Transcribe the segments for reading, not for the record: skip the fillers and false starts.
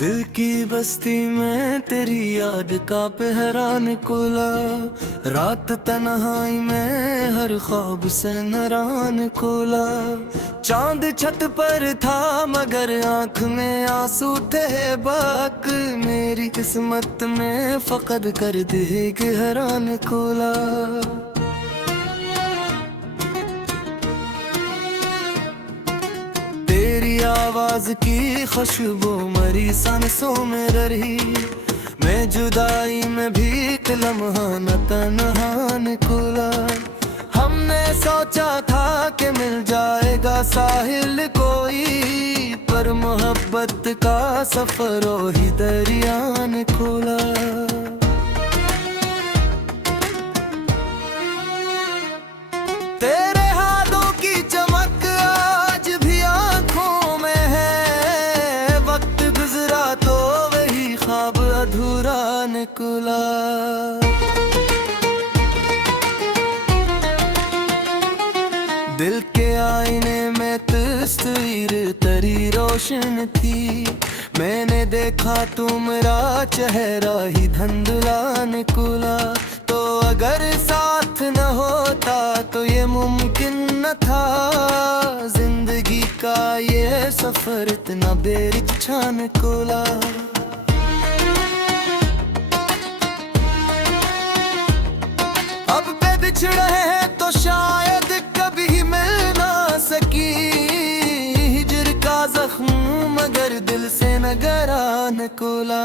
दिल की बस्ती में तेरी याद का पहरान खुला। रात तन्हाई में हर ख्वाब से नरान खुला। चांद छत पर था मगर आंख में आंसू थे बाक। मेरी किस्मत में फकद कर दी कि हैरान खुला। तेरी आवाज की खुशबू मरी सांसों में रही। मैं जुदाई में भी एक लम्हा न तन्हा निकला। हमने सोचा था कि मिल जाएगा साहिल कोई, पर मोहब्बत का सफर ही दरिया निकला। तेरे हाथों की चमक आज भी आंखों में है। वक्त गुजरा तो वही ख्वाब अधूरा निकला। दिल के आईने में तस्वीर तेरी रोशन थी। मैंने देखा तू मेरा चेहरा ही धुंधला निकला। तो अगर साथ न होता तो ये मुमकिन न था। जिंदगी का ये सफर इतना बेरिच्छा निकला। अब पे बिछड़े हैं तो शायद कभी मिल ना सकी। हिजर का जख्म मगर दिल से न गरा निकला।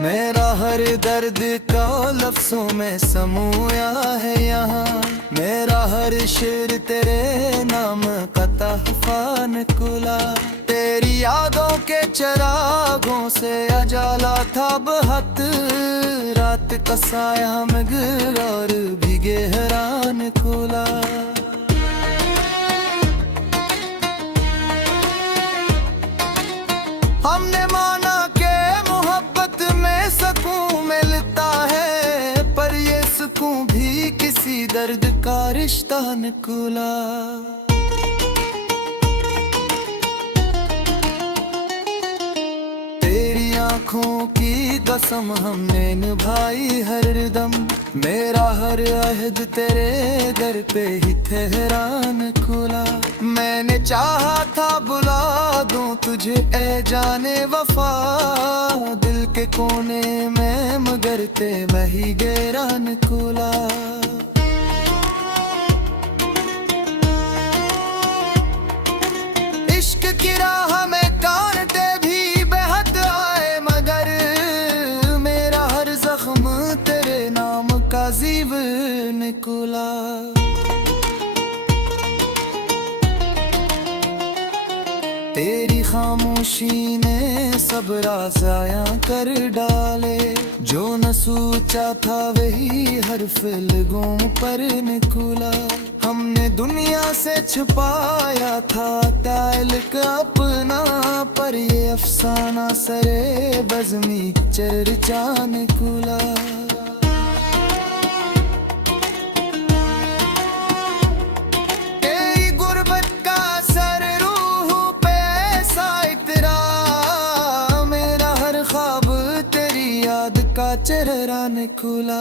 मेरा हर दर्द का लफ्जों में समूया है यहाँ। मेरा हर शेर तेरे नाम का तहफा निकला। तेरी यादों के चरागों से अजाला था बहुत। रात का साया में गिर और भीगे हैरान निकला। हमने माना के मोहब्बत में सुकून मिलता है, पर ये सुकून भी किसी दर्द का रिश्ता निकला। तेरी आंखों की कसम हमने निभाई हर दम। मेरा हर अहद तेरे दर पे ही ठहरा निकला। मैंने चाहा था बुला दूं तुझे ए जाने वफा। दिल के कोने में मगर ते वही गहरा निकला। इश्क की राह में कांटे भी बेहद आए, मगर मेरा हर जख्म तेरे नाम का जीव निकला। तेरी खामोशी ने सब राज़ आया कर डाले। जो न सोचा था वही हर्फ लगों पर निकला। हमने दुनिया से छुपाया था ताल्लुक अपना, पर ये अफसाना सरे बज़मी चर्चा निकला। का चेहरा निकला।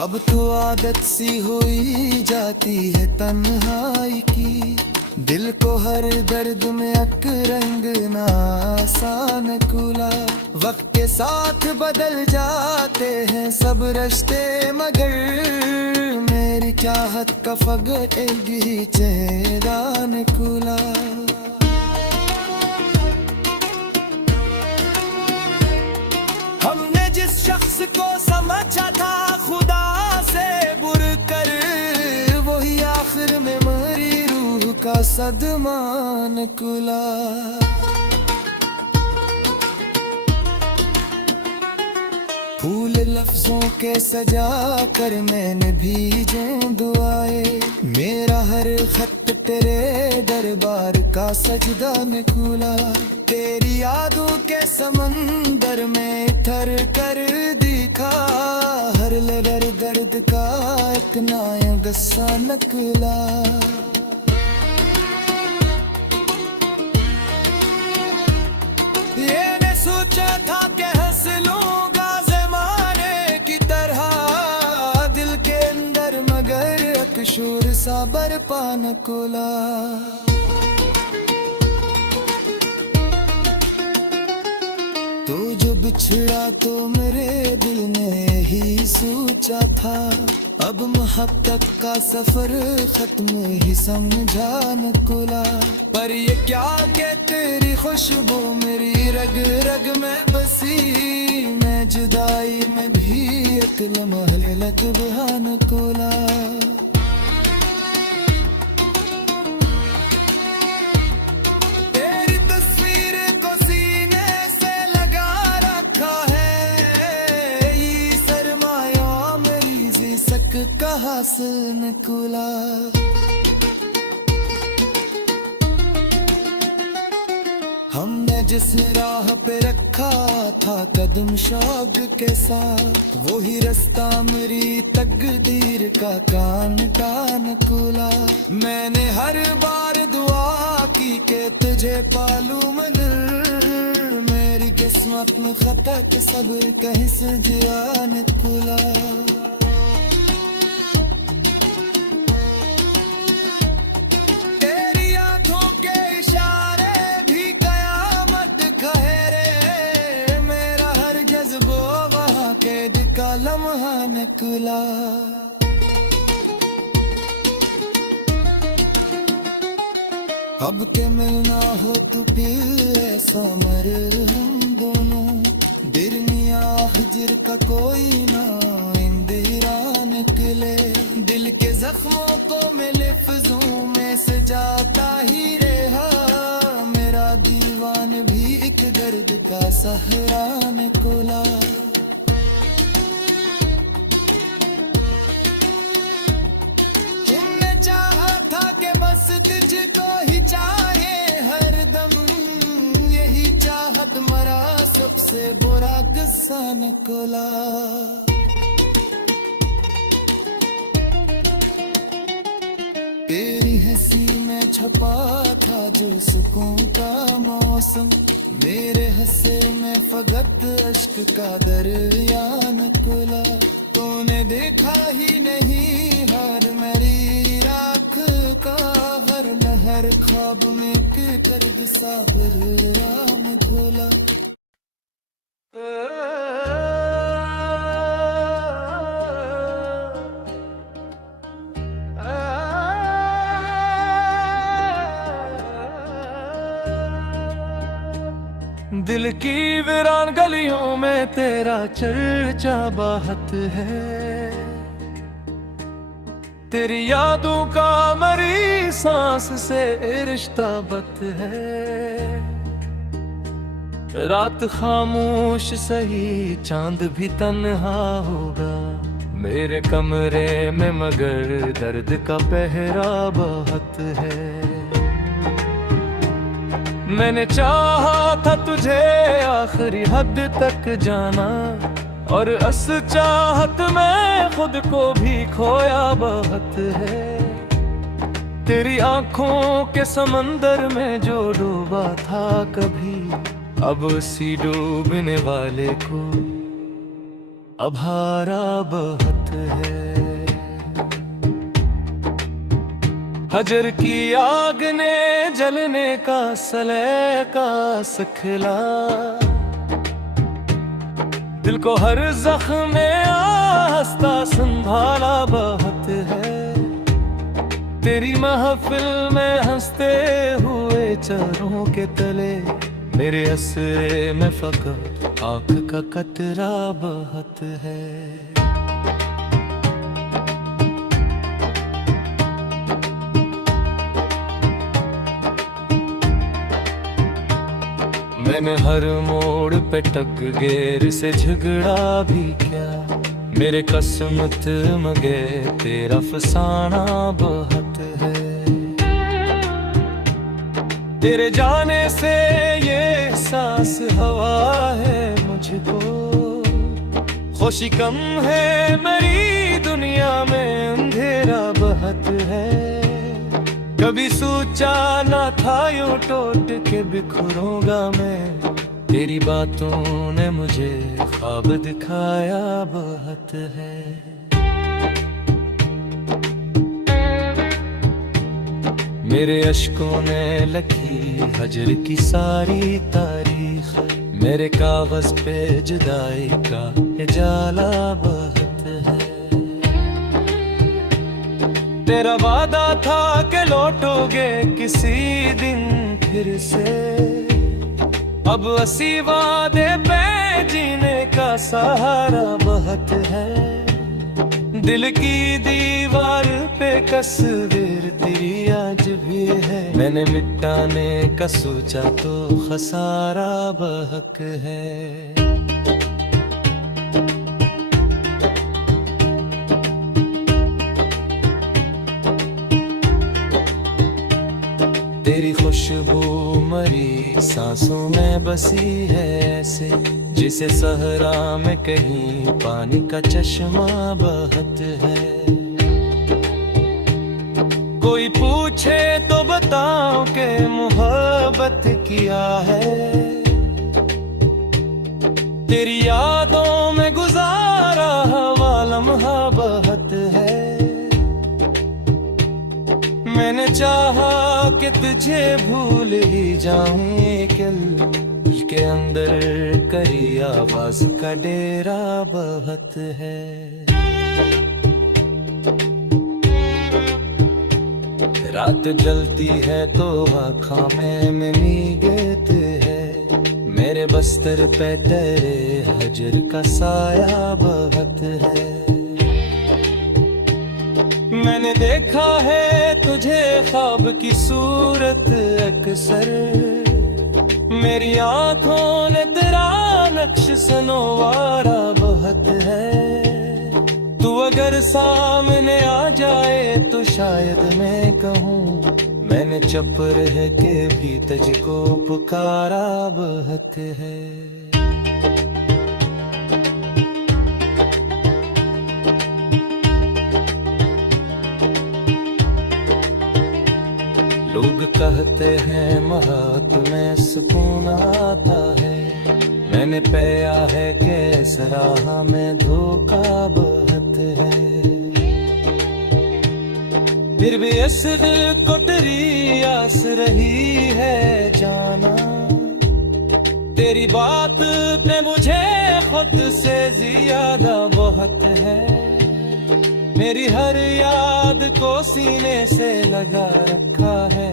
अब तो आदत सी हुई जाती है तन्हाई की। दिल को हर दर्द में अक रंगना आसान निकला। वक्त के साथ बदल जाते हैं सब रिश्ते, मगर मेरी चाहत का फगर एक ही चेहरा निकला। हमने जिस शख्स को समझा था खुदा से बुरकर, वही आखिर में मेरी रूह का सदमा निकला। फूल लफ्जों के सजा कर मैंने भेजे दुआएं। मेरा हर खत तेरे दरबार का सजदा निकला। तेरी यादों के समंदर में थर कर दिखा। हर लहर दर्द का एक नया गस्सा निकला। ये ने सोचा था कि हंस लूंगा ज़माने की तरह, दिल के अंदर मगर एक शोर सा बरपा न कोला। तो जो बिछड़ा तो मेरे दिल ने ही सोचा था, अब मोहब्बत का सफर खत्म ही समझा न कोला। पर ये क्या कि तेरी खुशबू मेरी रग रग में बसी, मैं जुदाई में भी एक लम्हा लग बहान कोला। तेरी तस्वीर को सीने से लगा रखा है, ये सरमाया मेरी जिसक का हासिल निकला। हमने जिस राह पे रखा था कदम शौक के साथ, वही रास्ता मेरी तकदीर का कान कान खुला। मैंने हर बार दुआ की कि तुझे पालूं मगर मेरी किस्मत में खता के सब्र कहीं से जान खुला। तेरी आंखों के इशारे भी कयामत खहरे, मेरा हर जज्बो वहाँ कैद का लम्हा निकला। अब के मिलना हो तो फिर ऐसा मर हम दोनों, दिरमिया हिजर का कोई ना इंदिरा निकले। दिल के जख्मों को मैं लफ्जों में सजाता ही रहा, मेरा दीवान भी एक दर्द का सहरा निकला। तुमने चाहा था कि बस तुझको ही चाहे हरदम, यही चाहत मरा सबसे बुरा गुस्सा निकला। तेरी हंसी में छपा था जो सुकून का मौसम, मेरे हंसे में फकत अश्क का दरिया निकला। तूने देखा ही नहीं हर मेरी राख का हर नहर ख्वाब में के दर्द साबर राम घोला। दिल की वीरान गलियों में तेरा चर्चा बाहत है, तेरी यादों का मरी सांस से रिश्ता बत है। रात खामोश सही चांद भी तन्हा होगा, मेरे कमरे में मगर दर्द का पहरा बहुत है। मैंने चाहा था तुझे आखिरी हद तक जाना, और अस चाहत में खुद को भी खोया बहुत है। तेरी आंखों के समंदर में जो डूबा था कभी, अब उसी डूबने वाले को अब हारा बहुत है। हजर की आग ने जलने का सले का सिखला, दिल को हर जख्म में आस्ता संभाला बहुत है। तेरी महफिल में हंसते हुए चारों के तले, मेरे असरे में फकत आँख का कतरा बहुत है। मैंने हर मोड़ पे टक गेर से झगड़ा भी क्या, मेरे किस्मत मगे तेरा फसाना बहुत है। तेरे जाने से ये एहसास हवा है मुझको, खुशी कम है मेरी दुनिया दुनिया में अंधेरा बहुत है। कभी सोचा ना था यूं टूट के बिखरूंगा मैं, तेरी बातों ने मुझे ख्वाब दिखाया बहुत है। मेरे अश्कों ने लिखी हजर की सारी तारीख, मेरे कागज पे जुदाई का जाला बहुत है। तेरा वादा था कि लौटोगे किसी दिन फिर से, अब असी वादे पे जीने का सहारा बहुत है। दिल की दीवार पे तस्वीर तेरी आज भी है, मैंने मिटाने का सोचा तो खसारा बहुत है। तेरी खुशबू मरी सांसों में बसी है ऐसे, जिसे सहरा में कहीं पानी का चश्मा बहत है। कोई पूछे तो बताओ कि मोहब्बत किया है, तेरी यादों में गुजारा हुआ लम्हा बहुत है। मैंने चाहा कि तुझे भूल ही जाऊं, दिल के अंदर करी आवाज का डेरा बहुत है। रात जलती है तो आँखों में नींद है, मेरे बस्तर पे तेरे हजर का साया बहुत है। मैंने देखा है तुझे ख्वाब की सूरत अक्सर, मेरी आंखों ने तेरा नक्श सनोवारा बहुत है। तू अगर सामने आ जाए तो शायद मैं कहूँ, मैंने चुप रह के भी तुझको पुकारा बहुत है। लोग कहते हैं मोहब्बत में सुकून आता है, मैंने पाया है कि इस राह में धोखा बहुत है। फिर भी इस दिल को तेरी आस रही है जाना, तेरी बात पे मुझे खुद से ज्यादा बहुत है। मेरी हर याद को सीने से लगा रखा है,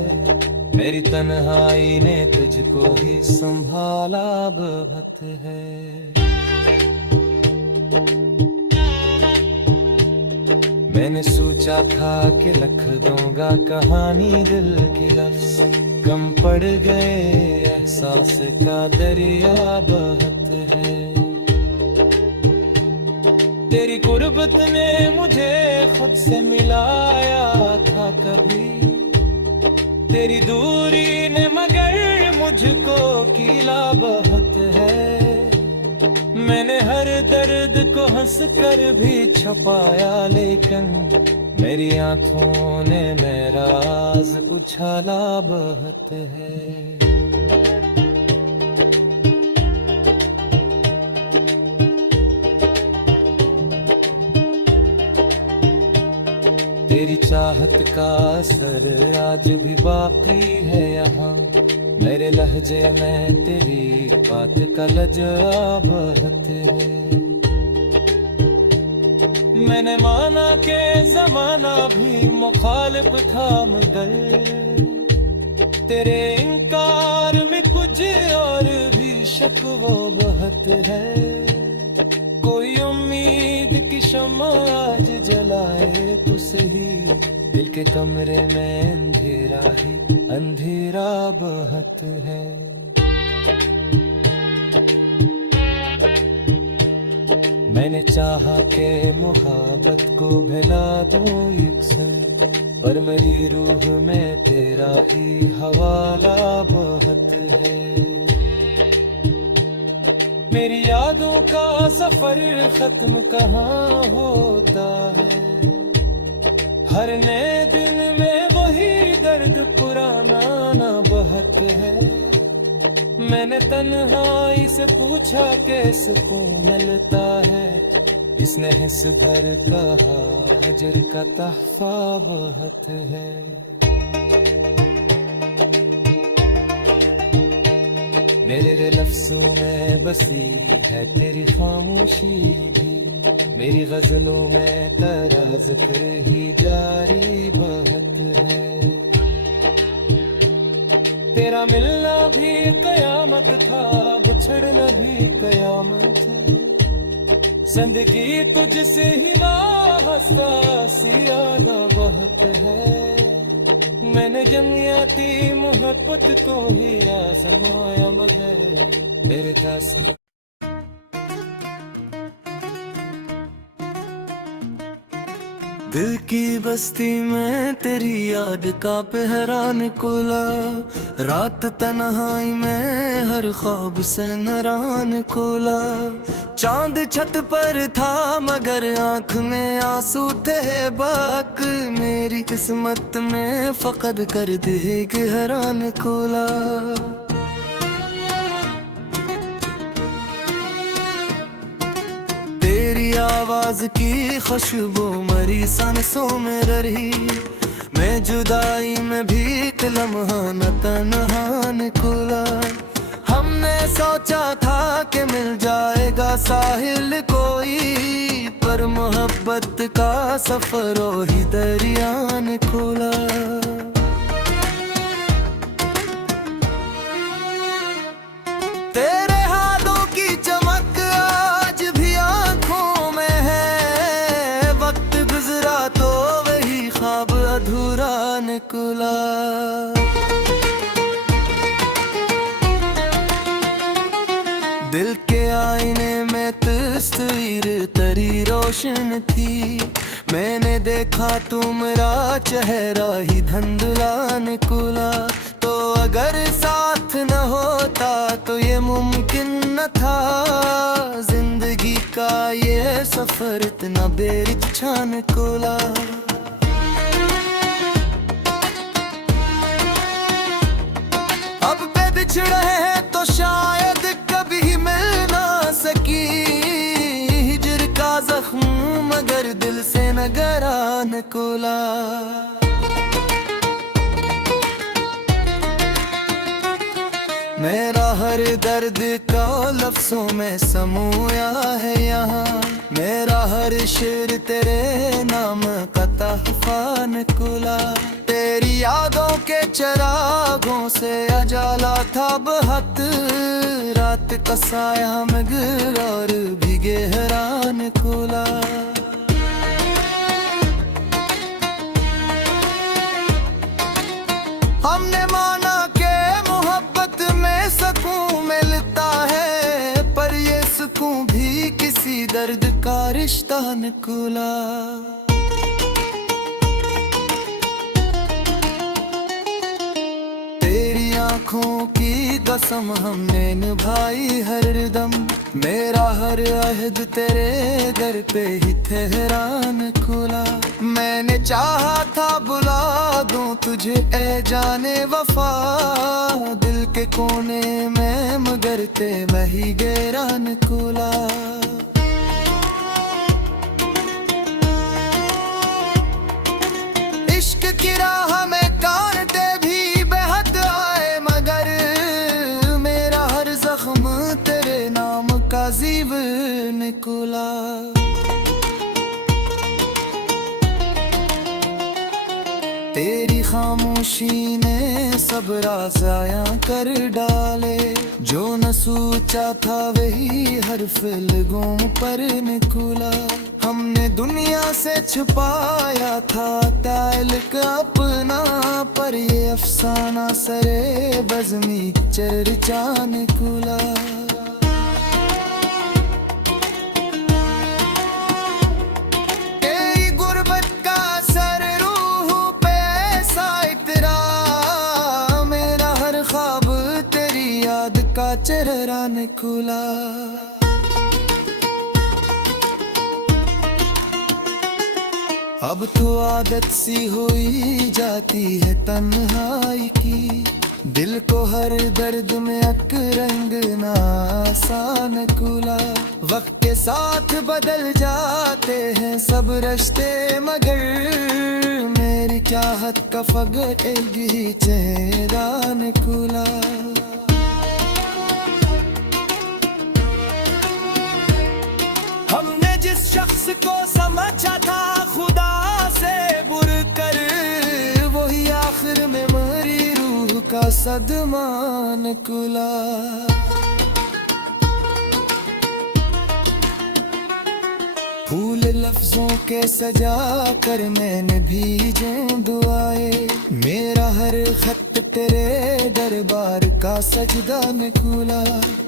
मेरी तन्हाई ने तुझको ही संभाला बहुत है। मैंने सोचा था कि लिख दूंगा कहानी दिल की लफ्ज, कम पड़ गए एहसास का दरिया बहुत है। तेरी गुर्बत ने मुझे खुद से मिलाया था कभी, तेरी दूरी ने मगर मुझको कीला बहुत है। मैंने हर दर्द को हंस कर भी छुपाया, लेकिन मेरी आंखों ने मेरा राज उछाला बहुत है। तेरी चाहत का असर आज भी बाकी है यहाँ, मेरे लहजे में तेरी बात का लजा बहुत है। मैंने माना कि जमाना भी मुखालिफ था, मगर तेरे इनकार में कुछ और भी शक वो बहुत है। कोई उम्मीद की शम्मा आज जलाए तो सही, दिल के कमरे में अंधेरा ही अंधेरा बहुत है। मैंने चाहा कि मोहब्बत को भुला दूं यकसर, पर मेरी रूह में तेरा ही हवाला बहुत है। मेरी यादों का सफर खत्म कहाँ होता है, हर नए दिन में वही दर्द पुराना ना बहत है। मैंने तन्हाई से पूछा कि सुकून मिलता है, इसने हिस भर कहा हजर का तहफा बहुत है। मेरे लफ्ज़ों में बसी है तेरी खामोशी भी, मेरी गजलों में तेरा जिक्र ही जारी बहत है। तेरा मिलना भी कयामत था, बिछड़ना भी कयामत है। जिंदगी तुझसे ही वास्ता सियाना बहुत है। मैंने जमियाती मोहब्बत को ही आजमाया मगर तेरे दास। दिल की बस्ती में तेरी याद का पहरान खुला, रात तन्हाई में हर ख्वाब से नरान खुला। चांद छत पर था मगर आँख में आंसू थे बाक, मेरी किस्मत में फकद कर दी कि हैरान खुला। तेरी आवाज की खुशबू मरी सांसों में रही, मैं जुदाई में भी एक लम्हा न तन्हा निकला। हमने सोचा था कि मिल जाएगा साहिल कोई, पर मोहब्बत का सफर ही दरिया निकला। तेरे हाथों की चमक आज भी आंखों में है, वक्त गुजरा तो वही ख्वाब अधूरा निकला। दिल के आईने में तस्वीर तेरी रोशन थी, मैंने देखा तू मेरा चेहरा ही धुंधला निकला। तो अगर साथ न होता तो ये मुमकिन न था, जिंदगी का ये सफर इतना बेरिच्छा निकला। अब पे बिछड़े हैं तो शायद कभी मिल ना सकी, हिजर का जख्म मगर दिल से न गरा निकला। मेरा हर दर्द का लफ्जों में समोया है यहाँ, मेरा हर शेर तेरे नाम का तहफा निकला। तेरी यादों के चरागों से अजाला था बहुत, रात का साया में गिर और भीगे हैरान निकला। हमने माना के मोहब्बत में सुकून मिलता है, पर ये सुकून भी किसी दर्द का रिश्ता निकला। तेरी आँखों की कसम हमने निभाई हर दम, मेरा हर अहद तेरे दर पे ही ठहरान खुला। मैंने चाहा था बुला दूं तुझे ए जाने वफा, दिल के कोने में मगर ते वही गहरान खुला। इश्क की राह में कांटे भी बेहद आए, मगर मेरा हर जख्म तेरे नाम का जीव निकला। तेरी खामोशी ने सब राज ज़ाया कर डाले, जो न सोचा था वही हर्फ लगों पर निकला। हमने दुनिया से छुपाया था ताल्लुक अपना, पर ये अफसाना सरे बज़मी चर्चा निकला। तेरी गुर्बत का असर रूह पे ऐसा इतरा, मेरा हर ख्वाब तेरी याद का चेहरा निकुला। अब तो आदत सी हुई जाती है तन्हाई की, दिल को हर दर्द में अक रंगना आसान खुला। वक्त के साथ बदल जाते हैं सब रिश्ते, मगर मेरी चाहत का फगर एक ही चेहरा निकुला। हमने जिस शख्स को समझा था खुदा से बुरकर, वही आखिर में मेरी रूह का सदमा निकुला। फूल लफ्जों के सजा कर मैंने भेजे दुआएं, मेरा हर खत तेरे दरबार का सजदा निकुला।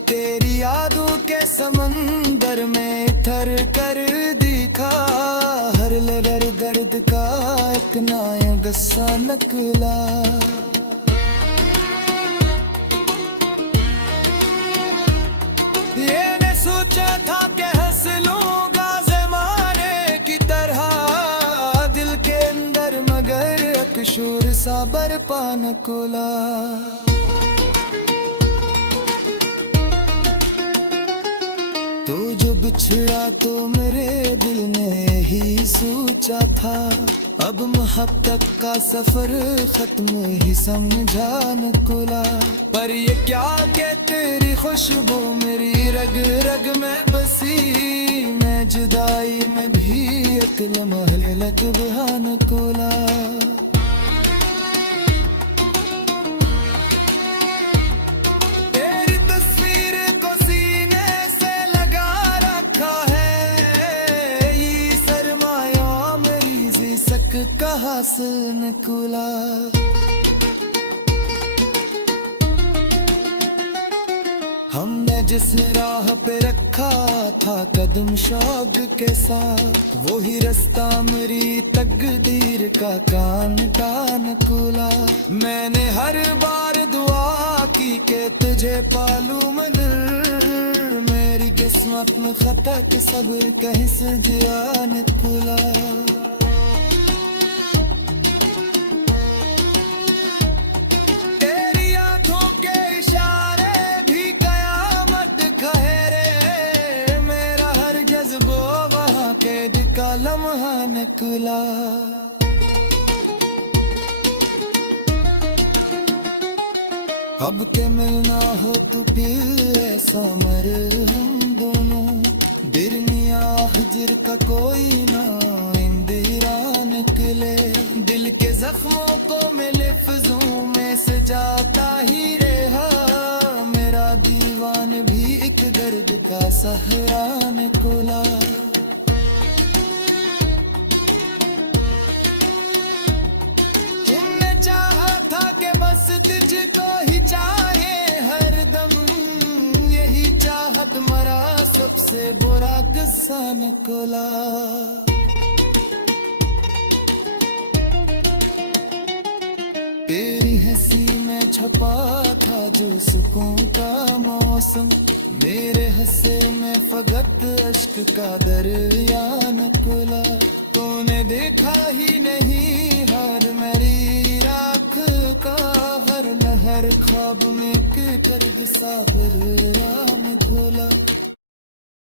तेरी यादों के समंदर में थर कर दिखा, हर लहर दर्द का एक नया गस्सा निकला। ये सोचा था कि हंस लूंगा शोर सा बरपा निकुला। तो जो बिछड़ा तो मेरे दिल ने ही सोचा था, अब मोहब्बत का सफर खत्म ही समझा निकुला। पर ये क्या कि तेरी खुशबू मेरी रग रग में बसी, मैं जुदाई में भी एक लम्हा लग बहा निकुला। हासिल निकुला। हमने जिस राह पे रखा था कदम शौक के साथ, वही रास्ता मेरी तकदीर का कांटा निकुला। मैंने हर बार दुआ की के तुझे पालू मगर, मेरी किस्मत में खता के सब्र कहीं से जिया निकुला। कैद का लम्हा निकुला। अब के मिलना हो तो फिर ऐसा मर हम दोनों, बिरनिया हिजर का कोई ना इंदिरा निकले। दिल के जख्मों को मैं लफ्जों में सजाता ही रहा, मेरा दीवान भी एक दर्द का सहरा निकुला। तुझको ही चाहे हरदम, यही चाहत मरा सबसे बुरा गुस्सा निकुला। तेरी हंसी में छपा था जो सुकून का मौसम, मेरे हंसे में फकत अश्क का दरिया निकुला। तूने देखा ही नहीं हर मेरी राख का, हर नहर ख्वाब में के दर्द सागर राम धोला।